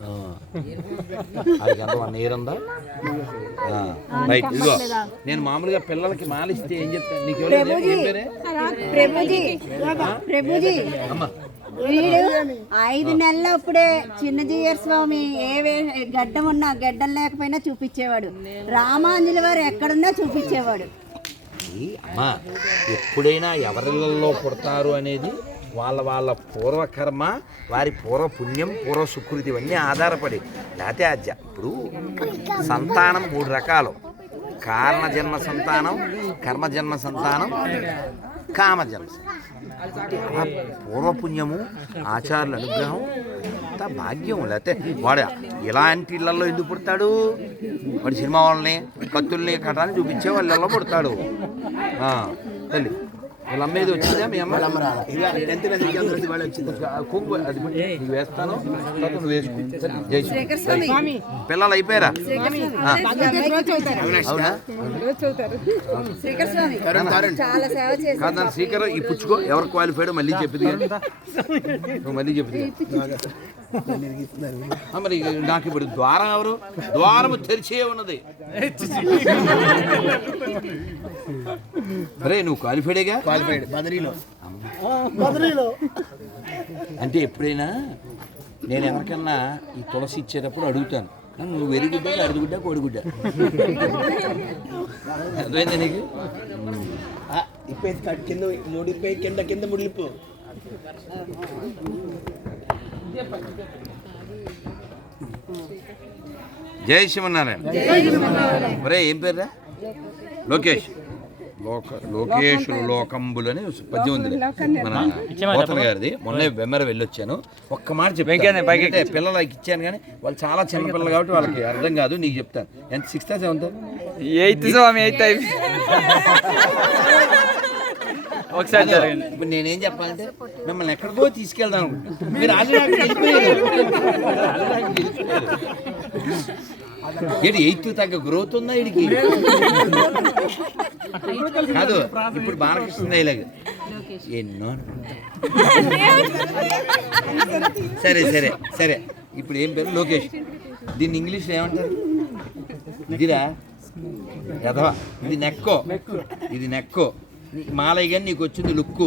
ఆ. ఆడికి ఎంత వన్ ఇయర్ ఉందా ఆ, రైట్ ఇదిగో. నేను మామూలుగా పిల్లలకి మాలిస్తే ఏం చెప్తాను? నీకు అమ్మా. వీడు ఐదు నెలల అప్పుడే చిన్నజీయర్ స్వామి ఏ వే- గడ్డం ఉన్నా గడ్డం లేకపోయినా చూపించేవాడు. రామాంజలి వారు ఎక్కడున్నా చూపించేవాడు. అమ్మా ఎప్పుడైనా ఎవరిలో పుడతారు అనేది వాళ్ళ వాళ్ళ పూర్వకర్మ వారి పూర్వ పుణ్యం పూర్వ సుకృతి ఇవన్నీ ఆధారపడి లేకపోతే ఇప్పుడు సంతానం మూడు రకాలు. కారణ జన్మ సంతానం కర్మజన్మ సంతానం కామజన్మ అంటే ఆ పూర్వపుణ్యము ఆచార్యుల అనుగ్రహం అంత భాగ్యం. లేకపోతే వాడు ఇలాంటి ఇళ్ళలో ఎందుకు పుడతాడు? వాడు సినిమా వాళ్ళని కత్తుల్ని కట్టాలని చూపించే వాళ్ళల్లో పుడతాడు. తల్లి. వాళ్ళ అమ్మ ఏది వచ్చిందా మీ అమ్మ? కుంకు అది నీకు వేస్తాను నువ్వు వేసుకో. జై. పిల్లలు అయిపోయారా? అవునా? శ్రీకర్ స్వామి. చాలా సేవ చేశారు. కాదు శ్రీకర్ ఈ పుచ్చుకో ఎవరు క్వాలిఫైడ్ మళ్ళీ చెప్పింది నువ్వు మళ్ళీ చెప్పింది మరి నాకు ఇప్పుడు ద్వారం ఎవరు? ద్వారము తెరిచే ఉన్నది. అరే నువ్వు క్వాలిఫైడేగా? క్వాలిఫైడ్ బదరీలో. అంటే ఎప్పుడైనా నేను ఎవరికన్నా ఈ తులసి ఇచ్చేటప్పుడు అడుగుతాను. "నన్ను నువ్వు వెరిగుడ్డ అడుగుడ్డ కోడిగుడ్డ. అర్థమైందా నీకు? ఇప్పేసి కట్ కింద ముడిపోయి కింద కింద ముడిలిపు జై శివనారాయణ. ఒరే ఏం పేరురా? లోకేష్. లోక లోకేశులు లోకంబులు అని పద్యం ఉంది మన పోతన గారిది. మొన్న వెమ్మర వెళ్ళొచ్చాను. ఒక్క మాట చెప్పాను పిల్లలకి ఇచ్చాను కానీ వాళ్ళు చాలా చిన్న పిల్లలు కాబట్టి వాళ్ళకి అర్థం కాదు నీకు చెప్తాను. ఎంత? Sixth seventh? ఎయిత్ స్వామి ఎయిత్ అయిపోయి ఒకసారి ఇప్పుడు నేనేం చెప్పాలంటే మిమ్మల్ని ఎక్కడికో తీసుకెళ్దాం అనుకుంటున్నా. మీరు ఆల్రెడీ. ఏంటి ఎయిత్ తగ్గ గ్రోత్ ఉందా వీడికి కాదు ఇప్పుడు బాలకృష్ణ డైలాగ్ ఎన్నో. సరే సరే సరే. ఇప్పుడు ఏం పేరు? లోకేష్. దీన్ని ఇంగ్లీష్లో ఏమంటారు? ఇదిరా? ఎదవా ఇది నెక్కో. ఇది నెక్కో. మాలయ్య గాని నీకు వచ్చింది లుక్కు.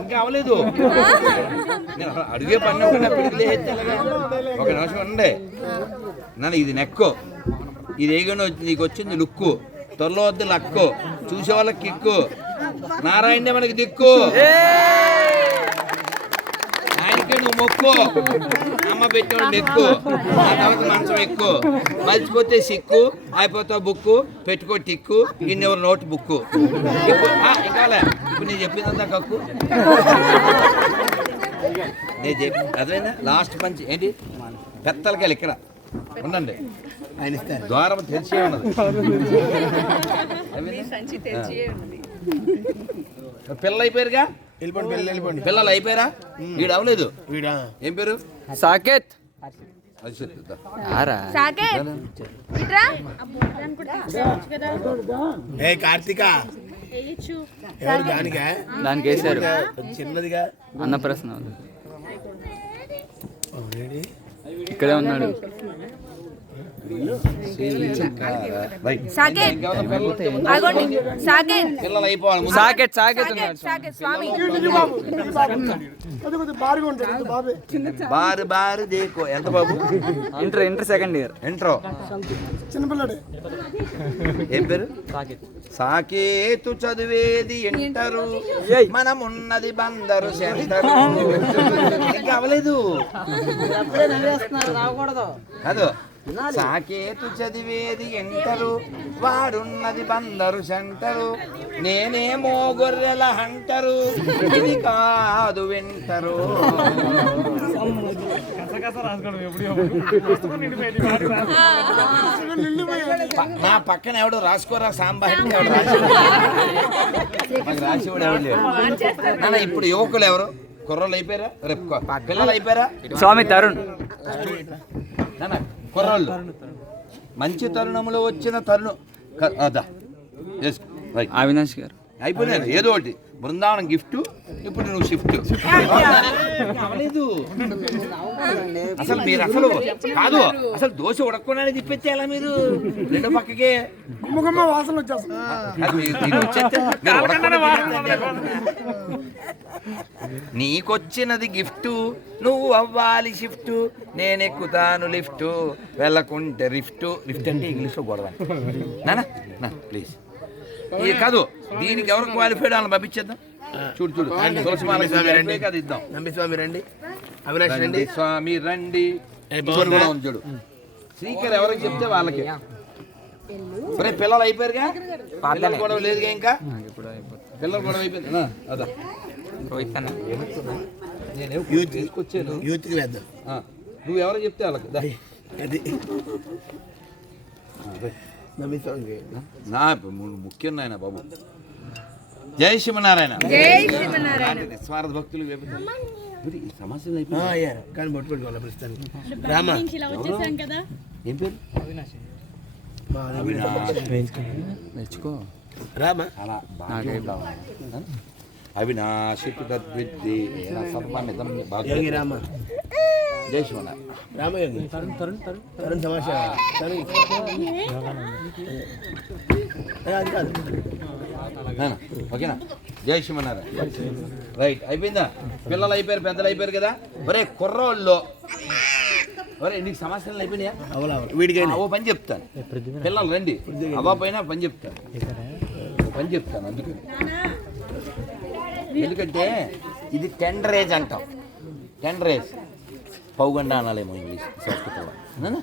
ఇంకా అవలేదు నేను అడిగే పని? ఒక నిమిషం ఉండే నన్ను ఇది నెక్కో. ఇది ఏగనో నీకు వచ్చింది లుక్కు. త్వరలో వద్దు లక్కు. చూసే వాళ్ళకి కిక్కు. నారాయణ మనకి దిక్కు. ఆయనకే నువ్వు మొక్కు. అమ్మ పెట్టిన ఎక్కు ఆ తర్వాత మంచం ఎక్కు మర్చిపోతే సిక్కు అయిపోతావు బుక్కు పెట్టుకో టిక్కు ఇన్నెవరు నోట్ బుక్కు. ఇంకాలే ఇప్పుడు నేను చెప్పిందంతా కక్కు. నేను చెప్పి అదేనా లాస్ట్ పంచ్ ఏంటి? పెత్తలకెళ్ళి ఇక్కడ. ఉండండి. ద్వారం తెరిచే ఉన్నది. ఆ. పిల్లలు అయిపోయారుగా? వెళ్ళిపోండి పిల్లలు వెళ్ళిపోండి. పిల్లలు అయిపోయారా? వీడు అవలేదు? వీడా ఏం పేరు? సాకేత్. ఏ కార్తీక. ఎవరు దానికా? దానికి వేసారు చిన్నదిగా. అన్నప్రశ్న రెడీ. ఇక్కడే ఉన్నాడు. సాకేత్ స్వామి. బారు బారు దేకో. ఎంత బాబు? Inter inter second year. Intro ఏం పేరు? సాకేతు చదివేది ఎంటరు మనం ఉన్నది బందరు సెంటరు. ఇంకా అవలేదు. కాదు సాకేతు చదివేది ఎంటరు వాడున్నది బందరు సెంటరు నేనేమో గొర్రెల హంటరు ఇది కాదు వింటరు. నా పక్కన ఎవడు రాసుకోరా సాంబా ఎవడు రాసేవాడు లేడు. ఇప్పుడు యువకులు ఎవరు? కుర్రోళ్ళు అయిపోయారా? రేపు పిల్లలు అయిపోయారా? స్వామి తరుణ్. నాన్న కుర్రోళ్ళు. మంచి తరుణంలో వచ్చిన తరుణం. అదా. అవినాష్ గారు. అయిపోయినారు ఏదో ఒకటి. బృందావనం గిఫ్ట్ ఇప్పుడు నువ్వు షిఫ్ట్. అవలేదు. అసలు మీరు అసలు కాదు అసలు దోశ ఉడకకుండానే తిప్పెచ్చేయాలా మీరు? రెండో పక్కకే. వాసన మీరు ఉడకకుండా నీకొచ్చినది గిఫ్ట్ నువ్వు అవ్వాలి షిఫ్ట్ నేను ఎక్కుతాను లిఫ్ట్ వెళ్ళకుంటే రిఫ్ట్. లిఫ్ట్ అంటే ఇంగ్లీష్లో గొడవ. నానా నా ప్లీజ్. ఇది కాదు దీనికి ఎవరు క్వాలిఫైడ్ వాళ్ళని పంపించేద్దాం? చూడు చూడు. తులసి స్వామి రండి. అది ఇద్దాం. స్వామి రండి. అవినాష్ రండి స్వామి రండి. చూడు. స్పీకర్ ఎవరికి చెప్తే వాళ్ళకి. ఒరే పిల్లలు అయిపోయారుగా? పిల్లలు గొడవ లేదుగా ఇంకా? ఇప్పుడు అయిపోతుంది. పిల్లలు గొడవ అయిపోయింది. అదా. రోహిత్ అన్న నేనే యూత్ తీసుకొచ్చాను యూత్కి వేద్దాం. ఆ, నువ్వు ఎవరో చెప్తే వాళ్ళకి. అది. నా ముఖ్యం నాయన బాబు. జై శివనారాయణ నిస్వార్థ భక్తులు సమస్యలు కానీ పెట్టుకోవాలి ప్రస్తుతానికి రామా. ఏం పేరు? నేర్చుకో. రామా? అవినాశి తద్విద్ది సర్వమిదం బాగా యోగి రామా? జై శివనారాయణ రామ యోగి తరుణ్ తరుణ్ తరుణ్. తరుణ్ సమాచారం తరుణ్ ఏ, అది కాదు. నాన్న, ఓకేనా? జై శివనారాయణ రైట్ అయిపోయిందా? పిల్లలు అయిపోయారు పెద్దలు అయిపోయారు కదా? ఒరే కుర్రోళ్ళు. ఒరే నీకు సమస్యలు అయిపోయినాయా? అవలా వీడికైనా ఓ పని చెప్తాను. పిల్లలు రండి. అవ్వ పైన పని చెప్తాను. పని? చెప్తాను అందుకని ఎందుకంటే ఇది టెండర్ ఏజ్ అంటాం. టెండర్ ఏజ్ పౌగండ అనాలేమో ఇంగ్లీష్ సంస్కృతంలో నాన్న?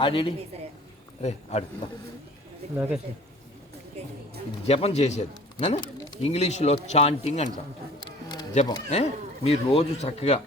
ఆడేడి? రే ఆడు జపం చేసేది. నాన్న ఇంగ్లీష్లో చాంటింగ్ అంటాం. జపం ఏ? మీరు రోజు చక్కగా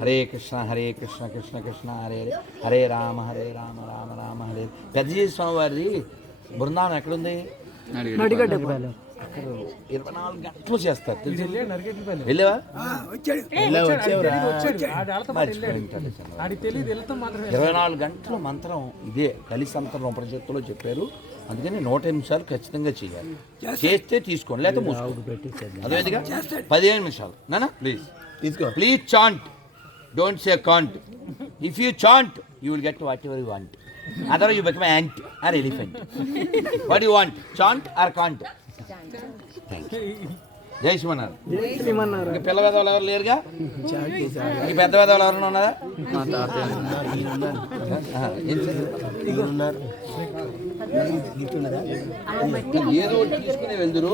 హరే కృష్ణ హరే కృష్ణ కృష్ణ కృష్ణ హరే హరే హరే రామ హరే రామ రామ రామ హరే పెద్దజీ స్వామి వారిది బృందావనం ఎక్కడుంది? అక్కడ ఇరవై నాలుగు గంటలు చేస్తారు తెలుసు? వెళ్ళావా. ఇరవై నాలుగు గంటల మంత్రం ఇదే కలిసంతరం ఉపనిషత్తులో చెప్పారు. అందుకని నూట నిమిషాలు ఖచ్చితంగా చేయాలి. చేస్తే తీసుకోండి లేకపోతే మూసుకోండి. అదేవిధంగా పదిహేను నిమిషాలు. నానా ప్లీజ్ తీసుకో. Please chant don't say can't if you chant you will get whatever you want other you become ant or elephant what you want chant or can't జై ఇంకా పిల్ల వేదవాళ్ళు ఎవరు లేరుగా? ఈ పెద్ద వేదవాళ్ళు ఎవరైనా ఉన్నారా? ఏదో ఒకటి తీసుకుని వెళ్దురు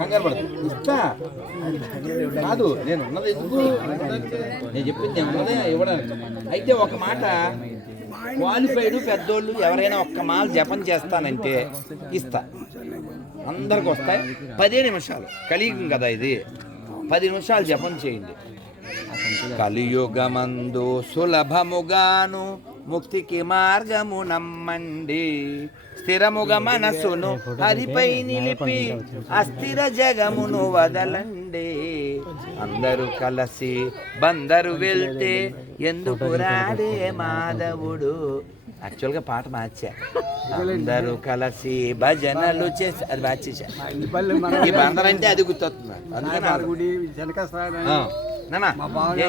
కంగారు పడదు ఇస్తా. కాదు నేను ఉన్నది ఎందుకు? నేను చెప్పింది నేను ఉన్నదే ఇవ్వడానికి. అయితే ఒక మాట. క్వాలిఫైడ్ పెద్దోళ్ళు ఎవరైనా ఒక్క మాల జపం చేస్తానంటే ఇస్తా. అందరికి వస్తాయి. పదే నిమిషాలు. కలియుగం కదా ఇది. పది నిమిషాలు జపం చేయండి. కలియుగమందు సులభముగాను ముక్తికి మార్గము నమ్మండి. స్థిరముగ మనసును హరిపై నిలిపి అస్థిర జగమును వదలండి. అందరూ కలసి బందరు వెళ్తే ఎందుకు రాడే మాధవుడు? యాక్చువల్గా పాట మార్చా అందరూ కలిసి భజనలు చేసి అది మార్చేసా ఈ బందర్ అంటే అది గుర్తొస్తుంది.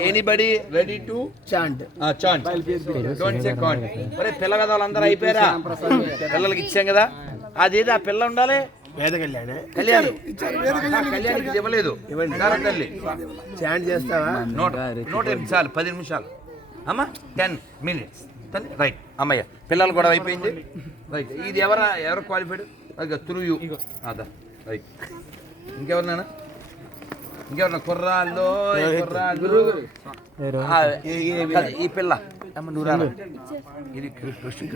Anybody ready to chant chant don't say can't ఒరే పిల్ల కదా వాళ్ళందరూ అయిపోయారా? పిల్లలకి ఇచ్చాం కదా. అదేదో ఆ పిల్ల ఉండాలి? వేద కళ్యాణ్. కళ్యాణ్. కళ్యాణ్కి ఇవ్వలేదు. తల్లి. చాంట్ చేస్తావా? నూట నూట ఎనిమిది చాలు పది నిమిషాలు. అమ్మా టెన్ మినిట్స్ రైట్ అమ్మయ్య పిల్లలు కూడా అయిపోయింది. రైట్ ఇది ఎవరా? ఎవరు క్వాలిఫైడ్ అది త్రూ యూ అదా. రైట్ ఇంకెవరినానా? ఇంకెవరన్నా కుర్రాళ్ళు ఈ కుర్రాళ్ళు ఈ పిల్ల. అమ్మ నువ్వు. ఇది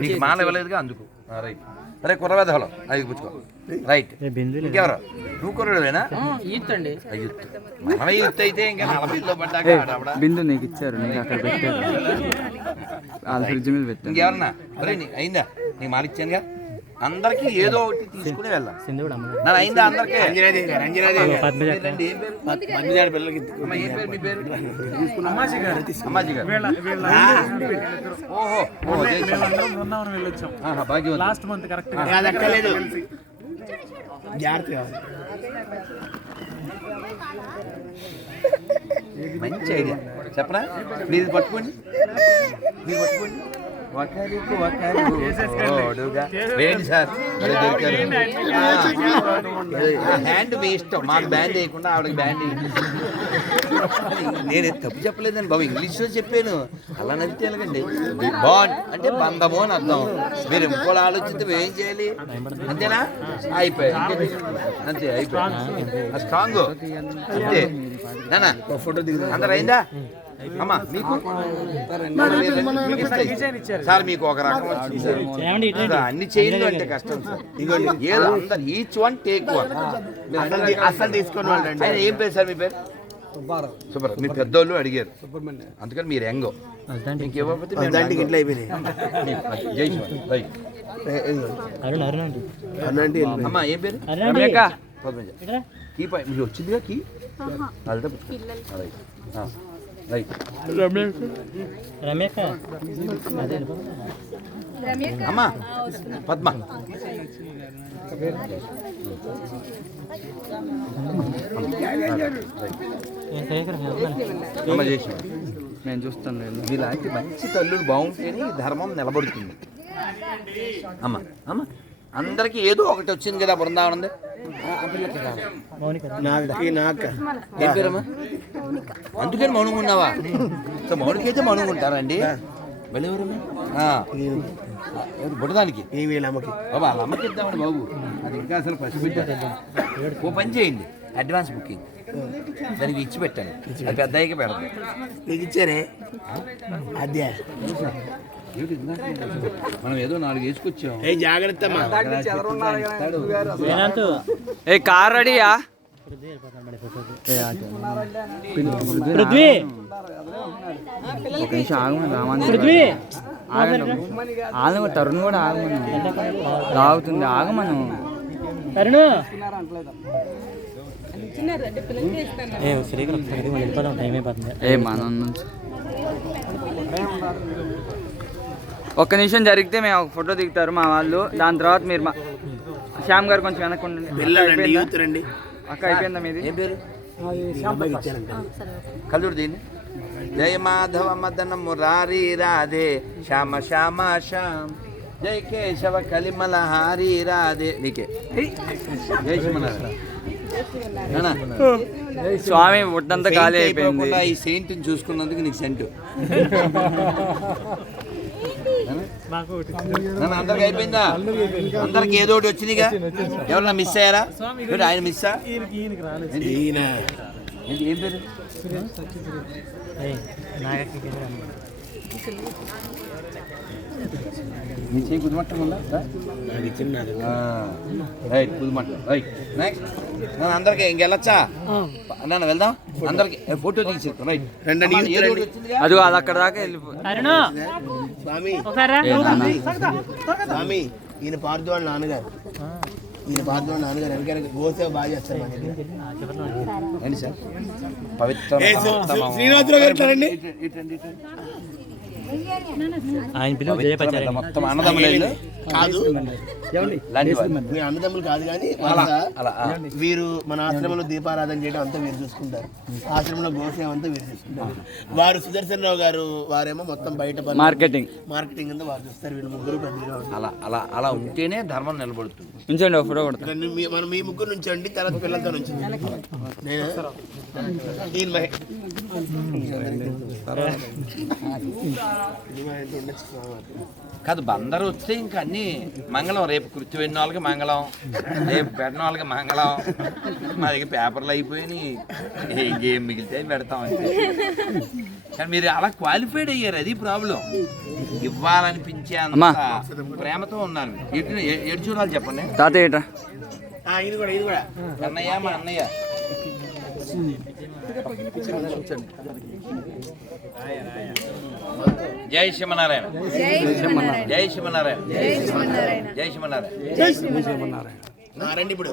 నీకు మాల ఇవ్వలేదుగా అందుకు. రైట్ అరే కుర్రవేధలో అది పుచ్చుకో రైట్. ఇంకెవరు? నువ్వు కుర్రవేనా యూత్ మనమే యూత్ అయితే ఇంకా నలభైలో పడ్డాక. బిందు నీకు ఇచ్చారు నీకు అక్కడ పెట్టారు. వాళ్ళ ఫ్రిడ్జ్ మీద పెట్టారు. ఇంకెవరన్నా? అరే నీ అయిందా? నీ మాట ఇచ్చానుగా అందరికీ ఏదో ఒకటి తీసుకుని వెళ్దాం నన్ను అయిందా అందరికీ? అమ్మాజీ గారు. ఓహో ఓహో. లాస్ట్ మంత్ కరెక్ట్ మంచి ఐడియా. చెప్పరా? మీరు పట్టుకోండి. మీరు పట్టుకోండి. ఒకరికి ఒకరు. వేయండి సార్ హ్యాండ్ మీ ఇష్టం మాకు బ్యాండ్ వేయకుండా ఆవిడకి బ్యాండ్ నేను తప్పు చెప్పలేదండి బాబు ఇంగ్లీష్లో చెప్పాను అలా నవ్వితే ఎలాగండి బాండ్ అంటే బంధము అని అర్థం మీరు ఇంకోలా ఆలోచిస్తే ఏం చేయాలి అంతేనా అయిపోయి అంతే అయిపోయి స్ట్రాంగ్ అంతే నానా ఫోటో దిగుదాం అందరు అయిందా అమ్మా మీకు. సార్ మీకు ఒక రకం వచ్చింది అన్ని చేయండి అంటే కష్టం సార్. ఇగోండి ఏదో అందరు ఈచ్ వన్ టేక్ వన్ అసలు తీసుకొని వాళ్ళండి. ఆయన ఏం పేరు సార్ మీ పేరు? సూపర్ మీ పెద్దోళ్ళు అడిగారు. అందుకని మీరు ఎంగో మీకు ఇవ్వకపోతే ఇట్లా అయిపోయినాయి. జై. రైట్. అమ్మా ఏం పేరు? కీ పై మీరు వచ్చిందిగా కీ? అల్టా రైట్ ఆ, రైట్ అమ్మా పద్మ నేను చూస్తాను లేదు ఇలాంటి మంచి తల్లులు బాగుంటేనే ధర్మం నిలబడుతుంది. అమ్మ అమ్మ అందరికీ ఏదో ఒకటి వచ్చింది కదా బృందావనం అందుకని మౌనంగా ఉన్నావా? సో మౌనికి అయితే మౌనంగా ఉంటారండి. ఆ, ఎవరు? బుడదానికి బాబా వాళ్ళ అమ్మకి ఇద్దామండి బాబు. అది ఇంకా అసలు పసిపెట్టారు ఓ పని చేయండి. అడ్వాన్స్ బుకింగ్ దానికి ఇచ్చి పెట్టండి. అది పెద్ద అయ్యాక పెడతాం నీకు ఇచ్చారే? అదే. మనం ఏదో నాలుగు వేసుకొచ్చాం. ఏ జాగ్రత్త కార్ రెడీయా? పృథ్వీ. ఒక నిమిషం ఆగమని రామని ఆగండి ఆగ. తరుణ్ కూడా ఆగమను రావుతుంది ఆగమను ఏ మనం నుంచి ఒక్క నిమిషం జరిగితే మేము ఒక ఫోటో దిగుతారు మా వాళ్ళు. దాని తర్వాత మీరు మా శ్యామ్ గారు కొంచెం వెనక్కి ఉండండి. అక్క వెళ్ళండి అయిపోయిందా? యూత్ రండి. అక్క అయిపోయిందా మీది? కల్లుడు దీన్ని. జయ మాధవ మదన మురారి రాధే. శ్యామ శ్యామ శ్యామ్. జయ కేశవ కలిమల హారి రాధే. నీకే. జై స్వామి ఒడ్డంతా ఖాళీ అయిపోయింది. ఈ సెయింట్ చూసుకున్నందుకు నీకు సెంటు. అందరికి అయిపోయిందా? అందరికి ఏదో ఒకటి వచ్చిందిగా? ఎవరన్నా మిస్ అయ్యారా? ఆయన మిస్సా ఏంటి? ఈయన. ఏం పేరు? నీ చేయి కుదిమట్టం ఉందా. నాకు రైట్ కుదిమట్టం రైట్ నెక్స్ట్ నన్ను అందరికి ఇంకెళ్ళొచ్చా నన్ను వెళ్దాం. అందరికి ఫోటో తీసి రైట్. రండి? అదిగో అది అక్కడ దాకా స్వామి. స్వామి. ఈయన పార్థు వాళ్ళ నాన్నగారు. ఈయన పార్థు వాళ్ళ నాన్నగారు వెనకాల గోసేవ బాగా చేస్తారు మా దగ్గర. ఏంటి సార్? పవిత్ర శ్రీనివాసరావు గారు ఆయన పవిత్రమైన మొత్తం అన్నదమ్ములు? కాదు. మీ అన్నదమ్ములు కాదు కానీ. వీరు మన ఆశ్రమంలో దీపారాధన చేయడం అంతా వీరు చూసుకుంటారు. ఆశ్రమంలో గోసేవ అంతా వీరు చూసుకుంటారు. వారు సుదర్శన్ రావు గారు వారేమో మొత్తం బయట మార్కెటింగ్. మార్కెటింగ్ అంతా వారు చూస్తారు. వీళ్ళు ముగ్గురు అలా అలా అలా ఉంటేనే ధర్మం నిలబడుతుంది. ఉంచండి ఒక ఫోటో మనం మీ ముగ్గురు నుంచి అండి తర్వాత పిల్లలతో నుంచి నేను? కాదు బందరు వస్తే ఇంకా అన్ని మంగళం. రేపు కృత్తి పెట్టిన వాళ్ళకి మంగళం. రేపు పెట్టిన వాళ్ళకి మంగళం. మా దగ్గర పేపర్లు అయిపోయినాయి. ఇంకేం మిగిలితే పెడతాం అంతే. కానీ మీరు అలా క్వాలిఫైడ్ అయ్యారు అది ప్రాబ్లం ఇవ్వాలనిపించే. అంత ప్రేమతో ఉన్నారు. ఎటు ఎటు చూడాలి చెప్పండి? తాతయ్య ఏట్రా ఆ, ఇది కూడా అన్నయ్య మా అన్నయ్య జై శ్రీమనారాయణ జై శ్రీమనారాయణ జై శ్రీమనారాయణ ఆ, రండి ఇప్పుడు.